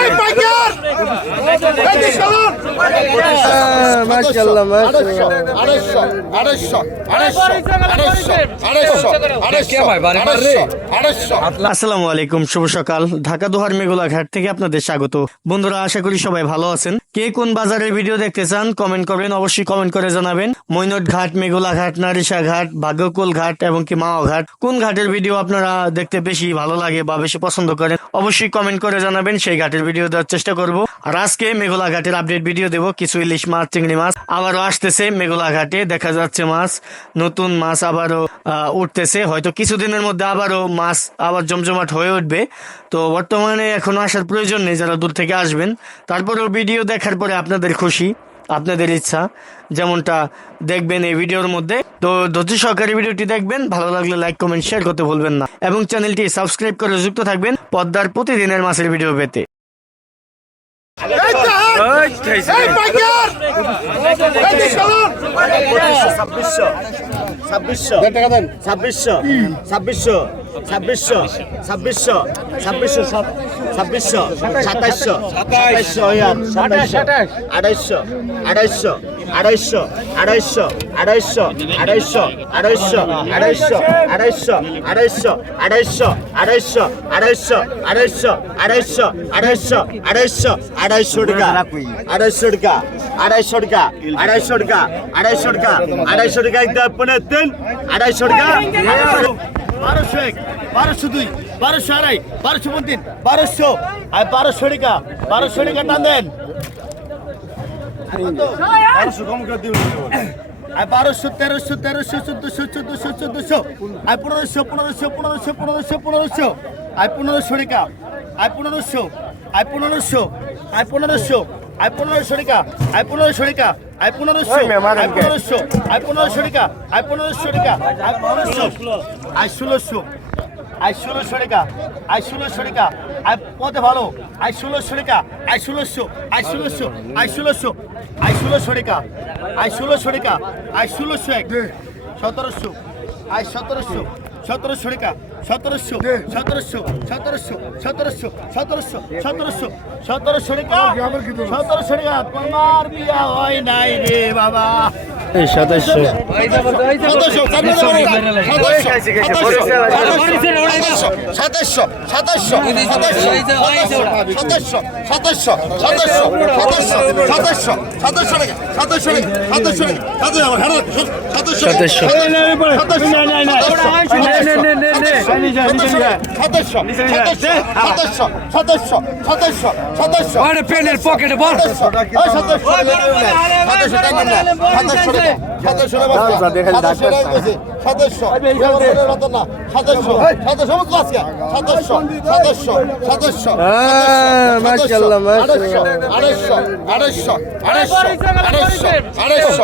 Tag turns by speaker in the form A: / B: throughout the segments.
A: এই
B: পাইকার আড়াইশো
A: আসসালামু আলাইকুম, শুভ সকাল। ঢাকা থেকে আপনাদের স্বাগত। বন্ধুরা, আশা করি সবাই ভালো আছেন। কে কোন বাজারের ভিডিও দেখতে চান কমেন্ট করবেন। অবশ্যই কমেন্ট করে জানাবেন। মৈনট ঘাট, মেঘুলা ঘাট, নারিশা ঘাট, ভাগ্যকুল ঘাট এবং কি মাও ঘাট। কোন ঘাটের ভিডিও আপনারা দেখতে বেশি ভালো লাগে বা বেশি পছন্দ করেন, অবশ্যই কমেন্ট করে জানাবেন। সেই ঘাটের ভিডিও দেওয়ার চেষ্টা করব। আর আজকে মেঘুলা ঘাটের আপডেট ভিডিও দেবো। কিছু ইলিশ মাছ, চিংড়ি মাছ। আবারও আসতেছে মেঘুলা ঘাটে দেখা যাচ্ছে মাছ। নতুন মাছ আবারও উঠতেছে। হয়তো কিছুদিনের মধ্যে আবারও মাছ আবার জমজমাট হয়ে উঠবে। তো বর্তমানে এখনও আসার প্রয়োজন নেই, যারা দূর থেকে আসবেন। তারপরেও ভিডিও দেখার পরে আপনাদের খুশি, আপনাদের ইচ্ছা, যেমনটা দেখবেন এই ভিডিওর মধ্যে। তো ধৈর্য সহকারে ভিডিওটি দেখবেন, ভালো লাগলে লাইক কমেন্ট শেয়ার করতে ভুলবেন না। এবং চ্যানেলটি সাবস্ক্রাইব করে যুক্ত থাকবেন পদ্মার প্রতিদিনের মাছের ভিডিও পেতে।
C: ছাব্বিশশো ছাব্বিশশো ছাব্বিশশো ছাব্বিশশো ছাব্বিশশো ছাব্বিশশো ছাব্বিশশো সাতাইশশো সাতাইশশো আঠাইশশো আঠাইশশো আঠাইশশো আড়াইশো আড়াইশো আড়াইশো আড়াইশো আড়াইশো আড়াইশো আড়াইশো আড়াইশো আড়াইশো আড়াইশো আড়াইশো আড়াইশো আড়াইশো আড়াইশো আড়াইশো আড়াইশো টাকা আড়াইশো টাকা আড়াইশো টাকা আড়াইশো টাকা আড়াইশো টাকা আড়াইশো টাকা একদম পনেরো তিন আড়াইশো টাকা বারোশো এক বারোশো দুই বারোশো আড়াই বারোশো তিন বারোশো আর বারোশো টাকা বারোশো টাকা দেন আর বারোশো তেরোশো তেরোশো চোদ্দশো চোদ্দশো চোদ্দশো আর পনেরোশো পনেরোশো পনেরোশো পনেরোশো পনেরোশো আর পনেরোশো টাকা আর পনেরোশো আর পনেরোশো আর পনেরোশো আর পনেরোশো টাকা আর পনেরোশো টাকা আর পনেরোশো আর পনেরোশো আর পনেরোশো আর পনেরোশো আর ষোলোশো আই ষোলোশো টাকা আই ষোলোশো টাকা আই পথে ভালো আই ষোলোশো টাকা আই ষোলোশো আই ষোলোশো আই ষোলোশো আই ষোলোশো টাকা আই ষোলোশো টাকা আই ষোলোশো এক সতেরোশো আই সতেরোশো সতেরোশো টাকা সতেরোশো সতেরোশো সতেরোশো সতেরোশো সতেরোশো সতেরোশো সতেরোশো টাকা সতেরোশো টাকা তোমার বিয়া হয় নাই রে বাবা।
A: এই সাতাইশশো
B: সাতাশশো সাতাশশো সাতাশশো সাতাশশো সাতাশশো সাতাশশো সাতাশশো সাতাশশো টাকা সাতাশশো টাকা সাতাশশো
D: পেনের পকেটে বল আড়াইশো আড়াইশো আড়াইশো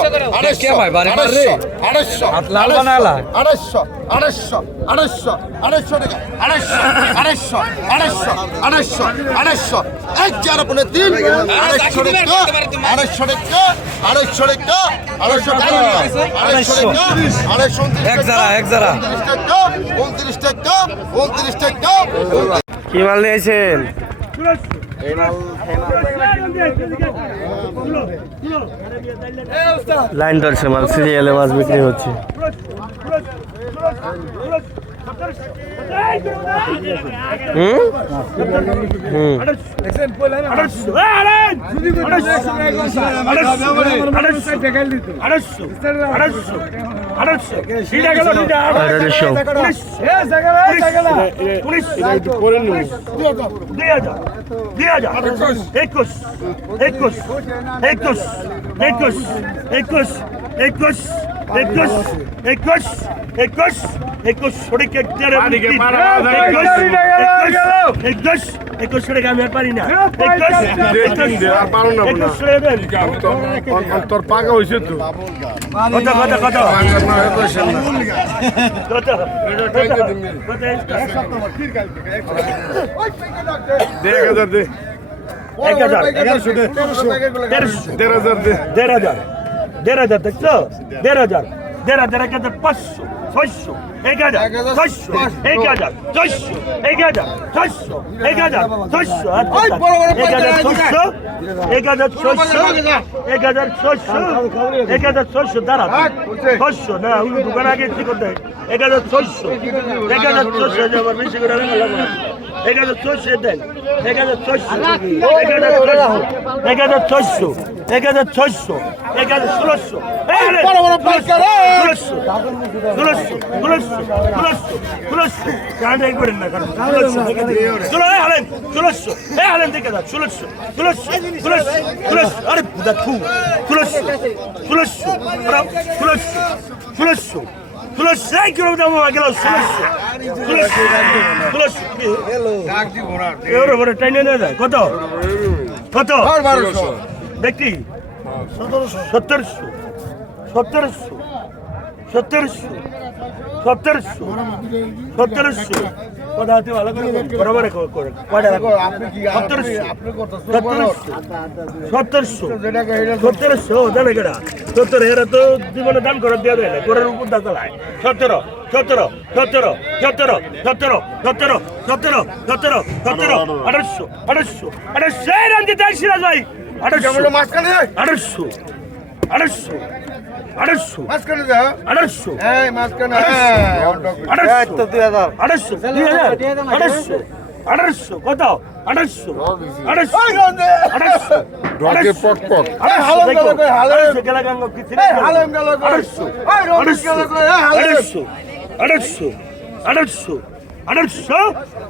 B: আড়াইশো আড়াইশো আড়াইশো আড়াইশো টাকা আড়াইশো আড়াইশো আড়াইশো আড়াইশো আড়াইশো। এক চার পনেরো তিন আড়াইশো টাকা আড়াইশো টাকা আড়াইশো টাকা আড়াইশো টাকা আড়াইশো টাকা আড়াইশো
D: এক জারা এক জারা
B: উনত্রিশ টাকা উনত্রিশ টাকা
A: কি মাল নিয়েছেন? লাইন ধরছে মাল সিরিয়ালে মাছ বিক্রি হচ্ছে।
E: একুশ একুশ একুশ একুশ একুশ একুশ একুশ সড়কে একুশ একুশ একুশ সড়কে আমি আর পারি না। একুশ একুশ
F: তোর পাকা হয়েছে তো।
E: কত কত কত? কত?
F: দে। হাজার দে।
E: এক হাজার।
F: দেড় হাজার দে।
E: দেড় হাজার। দেড় হাজার দেখছ? দেড় হাজার। দেড় হাজার এক হাজার পাঁচশো ছয়শো। Egada, taşso, Egada, taşso, Egada, taşso, Egada, taşso. Ay para para para. Egada taşso, Egada taşso, Egada taşso, Egada taşso dara. Taşso na ulu dukana gitti kodda. Egada taşso, Egada taşso ya var bir şey göremem Allah. Egada taşso den. Egada taşso, Egada taşso, Egada taşso. Egada taşso, Egada taşso. Egada para para para. Taşso, taşso, taşso. ছয়শো এক হাজার ছয়শো এক হাজার ষোলোশো ষোলোশো ষোলোশো ষোলোশো ষোলোশো ষোলোশো গানটাই করেন না কারণ ষোলোশো ষোলো এ হালেন ষোলোশো এ হালেন দেখে দাও ষোলোশো ষোলোশো ষোলোশো ষোলোশো আরে বুদা ষোলোশো ষোলোশো ষোলোশো ষোলোশো ষোলোশো এই কিরম দাম গেল ষোলোশো ষোলোশো ষোলোশো এর উপরে টাইনে নিয়ে যায় কত কত দেখি সত্তরশো সত্তরশো সত্তরশো সত্তরশো সত্তরশো। কথা হতে ভালো করে বরাবর করে সত্তরশো সত্তরশো সত্তরশো জানে কেডা? সত্তর এরা তো জীবনে দান করে দেওয়া দেয় করের উপর দা চালায়। সতেরো সতেরো সতেরো সতেরো সতেরো সতেরো সতেরো সতেরো সতেরো আঠারোশো আঠারোশো আঠারোশো। এই রান দিতে আসি রাজ ভাই আঠারোশো আঠারোশো আঠারোশো। আড়াইশো
B: মাঝখানে দাও
E: আড়াইশো
B: হ্যাঁ মাঝখানে
E: আড়াইশো দুই হাজার আড়াইশো দুই হাজার আড়াইশো আড়াইশো কত আড়াইশো আড়াইশো আড়াইশো
F: ডকে পক পক
B: আড়াইশো গেলা
E: গঙ্গ কিছু আড়াইশো আড়াইশো আড়াইশো আড়াইশো আড়াইশো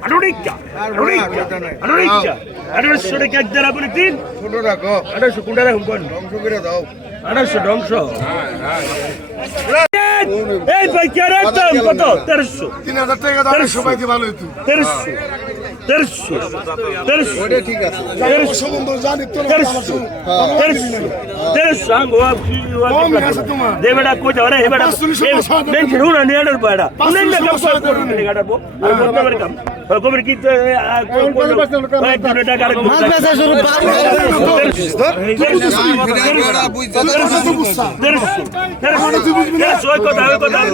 E: আড়ুরিকা আড়ুরিকা আড়ুরিকা আপনি তিন
B: ছোট রাখো
E: আড়াইশো কোনটা রাখুন
B: ধ্বংস করে দাও
E: আড়াইশো ধ্বংস। এই পাইকার একদম কত? তেরোশো।
B: তিন হাজার টাকা তেরোশো। পাইতে ভালো হইতো?
E: তেরোশো। তেরোশো। তেরোশো। তেরোশো। তেরোশো। তেরোশো। দেবেটা কোচ আরে হেবেটা টেনশন হুনা নিয়ে আডার পায়রা। অনেক কাম করুন নিয়ে আডার বো আর বর্তমানে কাম। কবর কি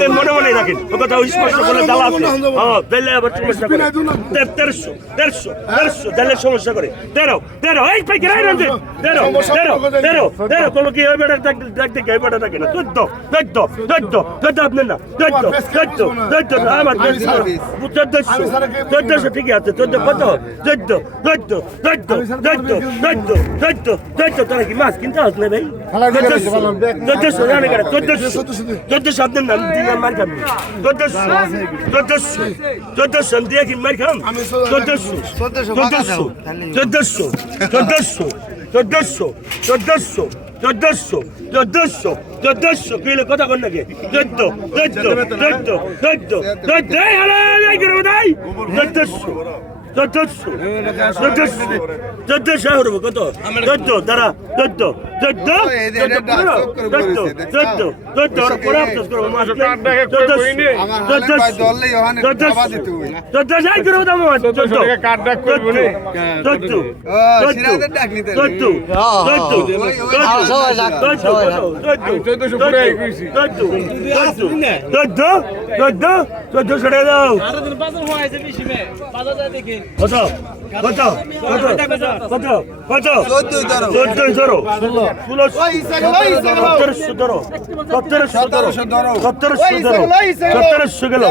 E: মনে মনে রাখেন ও কথা স্পষ্ট করে জ্বালা আছে হ্যাঁ দিলে আবার সমস্যা করে তে- তেরোশো তেরোশো তেরোশো দিলে সমস্যা করে তেরো তেরো এই পাই রাখছে তেরো তেরো তেরো তেরো কোনো কি ওই বেটার দেখ দেখে ওই বেটা থাকে না চোদ্দ চোদ্দ চোদ্দ চোদ্দ আপনার না চোদ্দ চোদ্দ চোদ্দ আমার চোদ্দশো চোদ্দশো ঠিকই আছে চোদ্দ কত চোদ্দ চোদ্দ চোদ্দ চোদ্দ চোদ্দ চোদ্দ চোদ্দ তোরা কি মাছ কিনতে আসলে ভাই চোদ্দশো চোদ্দশো জানে কেন চোদ্দশো চোদ্দশো আপনার নাম দিয়ে মার খাবি চোদ্দশো চোদ্দশো চোদ্দশো দিয়ে কি মার খাম চোদ্দশো চোদ্দশো চোদ্দশো চোদ্দশো চোদ্দশো চোদ্দশো চোদ্দশো চোদ্দশো চোদ্দশো কিলো কথা কর নাকি চোদ্দ চোদ্দ চোদ্দ চোদ্দ চোদ্দ যাই করে দেয় যথেষ্ট যথেষ্ট যথেষ্ট শহর কত যদ্দ দাঁড়া যদ্দ যদ্দ দেখেন কত কত কত কত চোদ্দই ধরো। সতেরোশো ধরো। সতেরোশো ধরো। সতেরোশো ধরো। সতেরোশো গেল।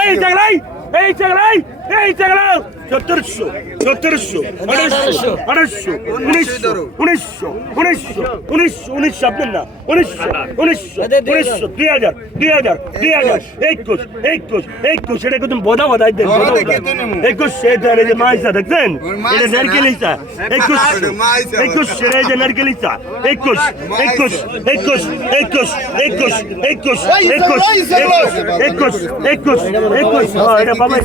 E: এই চাকলাই এই চাকলাই এই চাকলাই সতেরোশো সতেরোশো আঠারোশো আঠারোশো উনিশশো উনিশশো উনিশশো উনিশশো উনিশশো আপনার না উনিশশো উনিশশো উনিশশো দুই হাজার দুই হাজার দুই হাজার একুশ একুশ একুশ এটা কিন্তু বোধা বোধা একুশ এটা এই যে মাইসা দেখছেন এটা নারকেলিসা একুশ একুশ সেটা এই যে নারকেলিসা একুশ একুশ একুশ একুশ একুশ একুশ একুশ একুশ একুশ একুশ হ্যাঁ এটা বাবা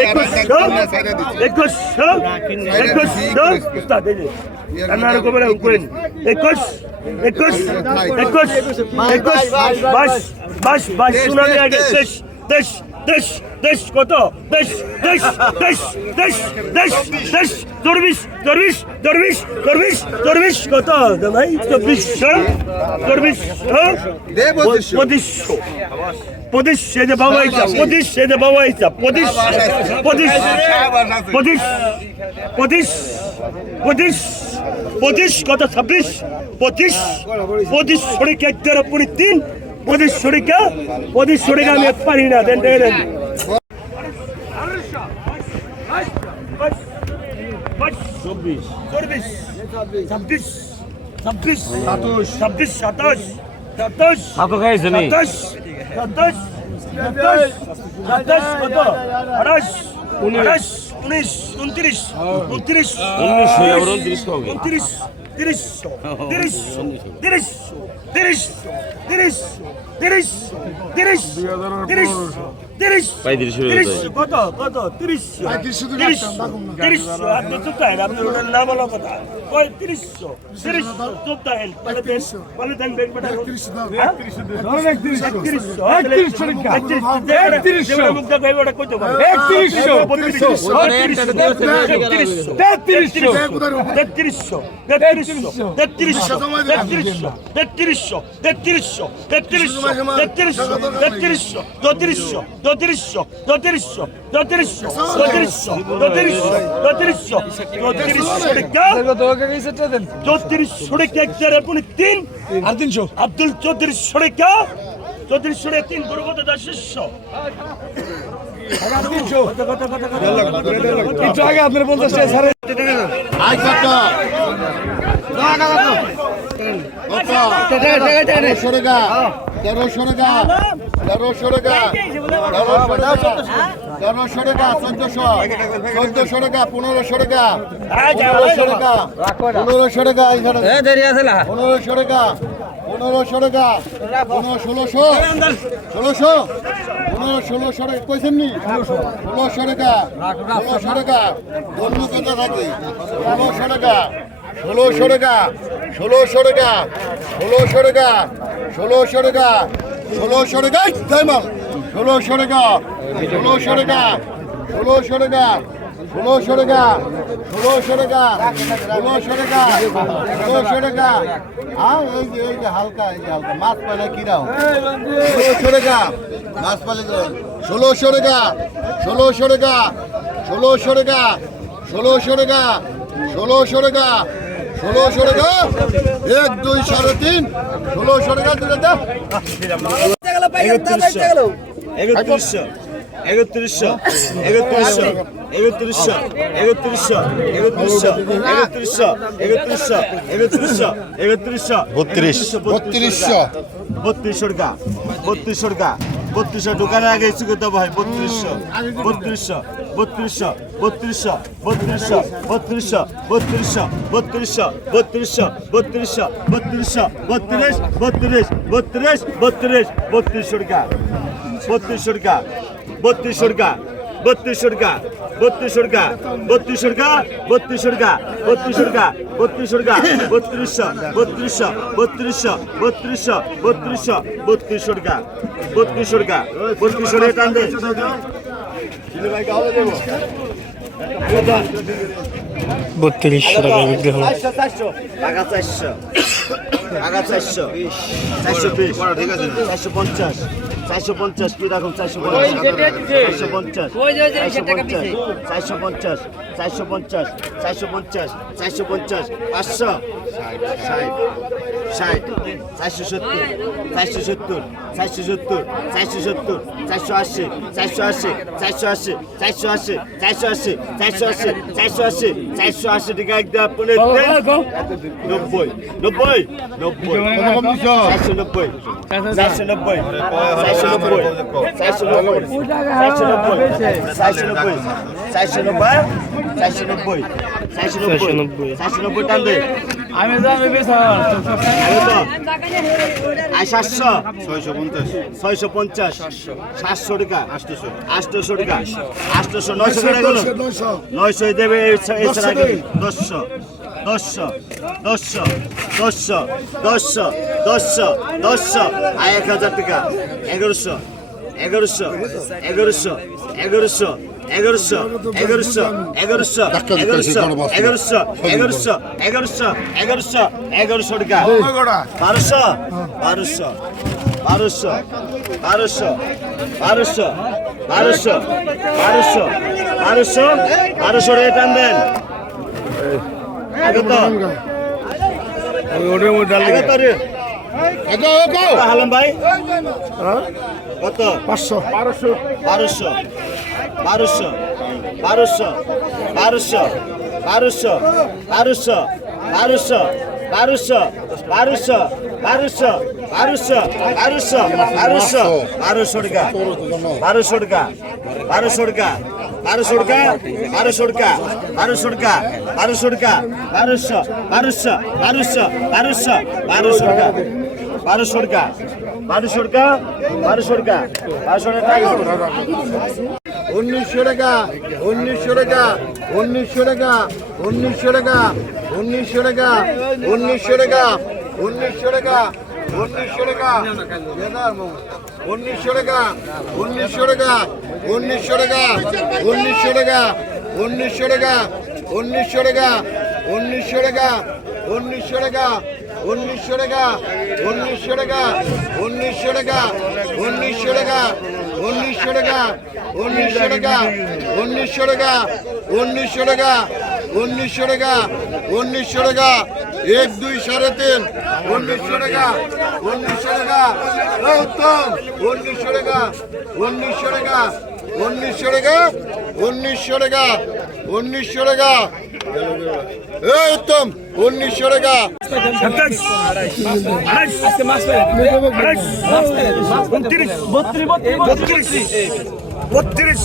E: একুশ একুশ একুশ উস্তাদ এই যে কান্নার কোমরে উকুন একুশ একুশ একুশ একুশ বাস বাস বাস শুনানি আগে দেশ দেশ দেশ দেশ কত? দেশ দেশ দেশ দেশ দেশ দেশ চর্বিশ চর্বিশ চর্বিশ চর্বিশ চর্বিশ কত? ভাই চব্বিশশো চর্বিশ পঁচিশশো।
C: Подивіться, бавайся, подивіться, бавайся, подивіться, подивіться, подивіться, подивіться, подивіться, подивіться, кота сабиш, подивіться, подивіться, шурика дера пуритин, подивіться, шурика, подивіться, шурика не парина, ден ден ден. Чব্বিশ চব্বিশ ছাব্বিশ ছাব্বিশ সাতাশ সাতাশ সাতাশ সাতাশ সাতাশ সাতাশ সাতাশ কত আঠাশ উনিশ। উনিশ উনত্রিশ উনত্রিশ
E: উনিশ হয়ে উনত্রিশ কবে?
C: উনত্রিশ তিরিশ তিরিশ তিরিশ তিরিশ তিরিশ তিরিশ তিরিশ তিরিশ তিরিশ
E: পঁয়ত্রিশ হয়ে
C: তিরিশ
E: যায়।
C: কত কত তিরিশ তিরিশ তিরিশ আপনি চুপ থাকেন আপনি ওটার নাম হলো কথা কয় তিরিশশো তিরিশশো চুপ থাকেন বলে দেন বলে দেন ব্যাংক কইতে পারো একত্রিশশো তেত্রিশশো তেত্রিশশো তেত্রিশশো তেত্রিশশো তেত্রিশশো তেত্রিশশো তেত্রিশশো তেত্রিশশো তেত্রিশশো তেত্রিশশো চৌত্রিশশো চৌত্রিশশো চৌত্রিশশো চৌত্রিশশো চৌত্রিশশো চৌত্রিশশো চৌত্রিশশো চৌত্রিশশো টাকা চৌত্রিশশো টাকা এক জায়গায় পুনি তিন
G: আর তিনশো
C: আব্দুল চৌত্রিশশো টাকা চৌত্রিশশো টাকা তিন করব তো
G: আগে আপনার পঞ্চাশ টাকা ছাড়ে
B: তেরোশো টাকা তেরোশো টাকা তেরোশো টাকা তেরোশো টাকা চোদ্দশো চোদ্দশো টাকা পনেরোশো টাকা পনেরোশো টাকা পনেরোশো টাকা পনেরোশো টাকা পনেরোশো টাকা পনেরো ষোলোশো ষোলোশো পনেরো ষোলোশো টাকা কইছেন নি ষোলোশো টাকা ষোলোশো টাকা অন্য কথা থাকে ষোলোশো টাকা ষোলোশো টাকা ষোলোশো টাকা ষোলোশো টাকা ষোলোশো টাকা ষোলোশো টাকা এই, জয় মাল ষোলোশো টাকা ষোলোশো টাকা ষোলোশো টাকা ষোলোশো টাকা ষোলোশো টাকা ষোলোশো টাকা ষোলোশো টাকা হ্যাঁ এই যে এই যে হালকা এই যে হালকা মাছ পালে কিরাও ষোলোশো টাকা মাছ পালে ষোলোশো টাকা ষোলোশো টাকা ষোলোশো টাকা ষোলোশো টাকা ষোলোশো টাকা ষোলোশো টাকা এক দুই সাড়ে তিন দুটা দাও
C: একত্রিশশো একত্রিশশো একত্রিশশো একত্রিশশো একত্রিশশো একত্রিশশো একত্রিশশো একত্রিশশো একত্রিশশো একত্রিশশো
B: বত্রিশশো বত্রিশশো
C: বত্রিশশো টাকা বত্রিশশো টাকা বত্রিশশো ঢোকানোর আগে ইস্যু করতে হবে বত্রিশশো বত্রিশশো বত্রিশশো বত্রিশশো বত্রিশশো বত্রিশশো বত্রিশশো বত্রিশশো বত্রিশশো বত্রিশশো বত্রিশশো বত্রিশ বত্রিশ বত্রিশ বত্রিশ বত্রিশশো টাকা বত্রিশশো টাকা বত্রিশশো টাকা বত্রিশশো টাকা বত্রিশশো টাকা বত্রিশশো টাকা বত্রিশশো টাকা বত্রিশশো টাকা বত্রিশশো টাকা বত্রিশশো বত্রিশশো বত্রিশশো বত্রিশশো বত্রিশশো বত্রিশশো টাকা বত্রিশশো টাকা বত্রিশশো টাকা টান দে।
A: বত্রিশশো টাকা বিক্রি হলো।
C: চারশো চারশো টাকা চারশো টাকা চারশো চারশো বিশ চারশো পঞ্চাশ। চারশো পঞ্চাশ কি রকম চারশো পঞ্চাশ? চারশো পঞ্চাশ চারশো পঞ্চাশ চারশো পঞ্চাশ চারশো পঞ্চাশ চারশো পঞ্চাশ পাঁচশো ষাট ষাট চারশো সত্তর চারশো সত্তর চারশো সত্তর চারশো সত্তর চারশো আশি চারশো আশি চারশো আশি চারশো আশি চারশো আশি চারশো আশি চারশো আশি চারশো আশি টাকা একদম নব্বই নব্বই নব্বই চারশো নব্বই চারশো নব্বই চারশো
G: আমি জানি
C: সাতশো ছয়শো পঞ্চাশ ছয়শো পঞ্চাশ সাতশো টাকা আটশো আটশোশো টাকা আটশোশো নয়শো নয়শো দেবে এছাড়া দশশো দশশো দশশো দশশো দশশো দশশো দশশো। আয় এক হাজার টাকা। এগারোশো এগারোশো এগারোশো এগারোশো এগারোশো এগারোশো এগারোশো এগারোশো এগারোশো এগারোশো এগারোশো এগারোশো এগারোশো টাকা। বারোশো বারোশো
E: বারোশো বারোশো বারোশো বারোশো বারোশো বারোশো বারোশো রে টান দেন কত
F: ওটার মধ্যে
E: হালাম ভাই কত
F: পাঁচশো বারোশো
E: বারোশো বারোশো বারোশো বারোশো বারোশো বারোশো বারোশো বারোশো বারোশো বারোশো বারোশো বারোশো বারোশো বারোশো টাকা বারোশো টাকা বারোশো টাকা বারোশো টাকা বারোশো টাকা বারোশো টাকা বারোশো টাকা বারোশো বারোশো বারোশো বারোশো বারোশো টাকা বারোশো টাকা বারোশো টাকা বারোশো টাকা বারোশো টাকা।
B: উনিশশো টাকা উনিশশো টাকা উনিশশো টাকা উনিশশো টাকা উনিশশো টাকা উনিশশো টাকা উনিশশো টাকা উনিশশো টাকা উনিশশো টাকা উনিশশো টাকা উনিশশো টাকা উনিশশো টাকা উনিশশো টাকা উনিশশো টাকা উনিশশো টাকা উনিশশো টাকা উনিশশো টাকা উনিশশো টাকা উনিশশো টাকা উনিশশো টাকা উনিশশো টাকা উনিশশো টাকা উনিশশো টাকা উনিশশো উনিশশো টাকা উনিশশো টাকা, এক, দুই, সাড়ে তিন, উনিশশো টাকা উনিশশো টাকা উত্তম উনিশশো টাকা উনিশশো টাকা উনিশশো টাকা উনিশশো টাকা উনিশশো টাকা। উত্তম, উনিশশো টাকা।
E: বত্রিশ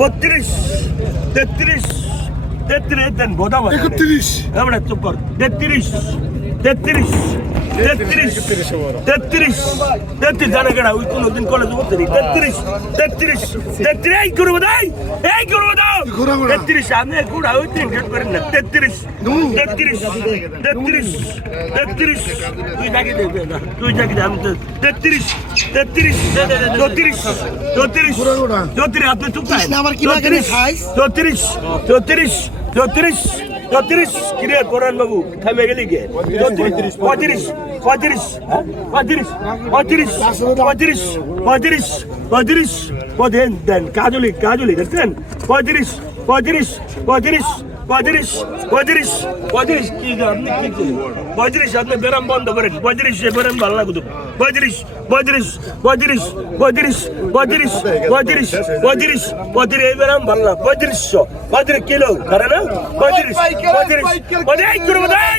E: বত্রিশ, তেত্রিশ তেত্রিশ দেন বোধা একত্রিশ। আমরা চুপ কর। তেত্রিশ তেত্রিশ। তেত্রিশ তেত্রিশ তেত্রিশ জানা কেনা ওই কোনোদিন কলেজ করতে নেই। তেত্রিশ তেত্রিশ তেত্রিশ এই করব দাই এই করব দাও তেত্রিশ আমি গুড়া ওই দিন গেট করেন না। তেত্রিশ তেত্রিশ তেত্রিশ তেত্রিশ। তুই জাগি দেখবে না তুই জাগি দে আমি তো- তেত্রিশ তেত্রিশ চৌত্রিশ চৌত্রিশ চৌত্রিশ আপনি চুপ থাকেন। চৌত্রিশ চৌত্রিশ চৌত্রিশ চৌত্রিশ চৌত্রিশ কিরে করন বাবু থামে গেলি গে চৌত্রিশ পঁয়ত্রিশ পঁয়ত্রিশ হ্যাঁ? পঁয়ত্রিশ পঁয়ত্রিশ পঁয়ত্রিশ পঁয়ত্রিশ পঁয়ত্রিশ পদেন দেন কাজলি কাজলি দেখছেন পঁয়ত্রিশ পঁয়ত্রিশ পঁয়ত্রিশ বজরিশ বজরিশ বজরিশ কি আপনি কি কি বজরিশ আপনি বেরাম বন্ধ করেন বজরিশ এ বেরাম ভালো লাগতো বজরিশ বজরিশ বজরিশ বজরিশ বজরিশ বজরিশ বজরিশ বজরি এই বেরাম ভালো না বজরিশ বজরি কিলো করে না বজরিশ বজরিশ বজরি করব দাই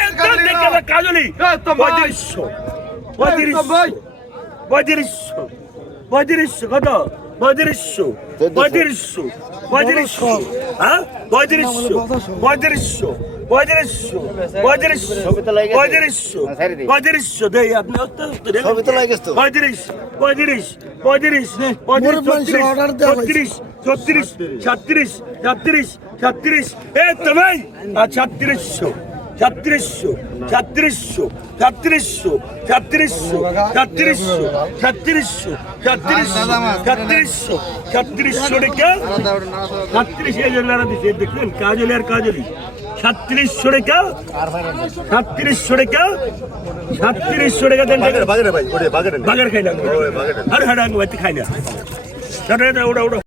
E: একদম দেখে না কাজলি বজরিশ বজরিশ বজরিশ কত পঁয়ত্রিশশো পঁয়ত্রিশশো পঁয়ত্রিশশো হ্যাঁ? পঁয়ত্রিশশো পঁয়ত্রিশশো পঁয়ত্রিশশো পঁয়ত্রিশশো পঁয়ত্রিশশো পঁয়ত্রিশশো দেই। আপনি পঁয়ত্রিশ পঁয়ত্রিশ পঁয়ত্রিশ পঁয়ত্রিশ ছত্রিশ ছত্রিশ সাতত্রিশ সাতত্রিশ এ তুমি? আর ছত্রিশশো ছত্রিশশো ছত্রিশশো ছত্রিশশো ছত্রিশশো ছত্রিশশো ছত্রিশশো ছত্রিশশো ছত্রিশশো রেখে ছত্রিশ জন্য দিচ্ছে দেখলেন কাজলি আর কাজলি। ছত্রিশশো রেখা ছত্রিশশো রেখা ছত্রিশশো রেখা দেন বাগের খাই না আরে হাডাঙ্গ খাই না। ওটা ওটা।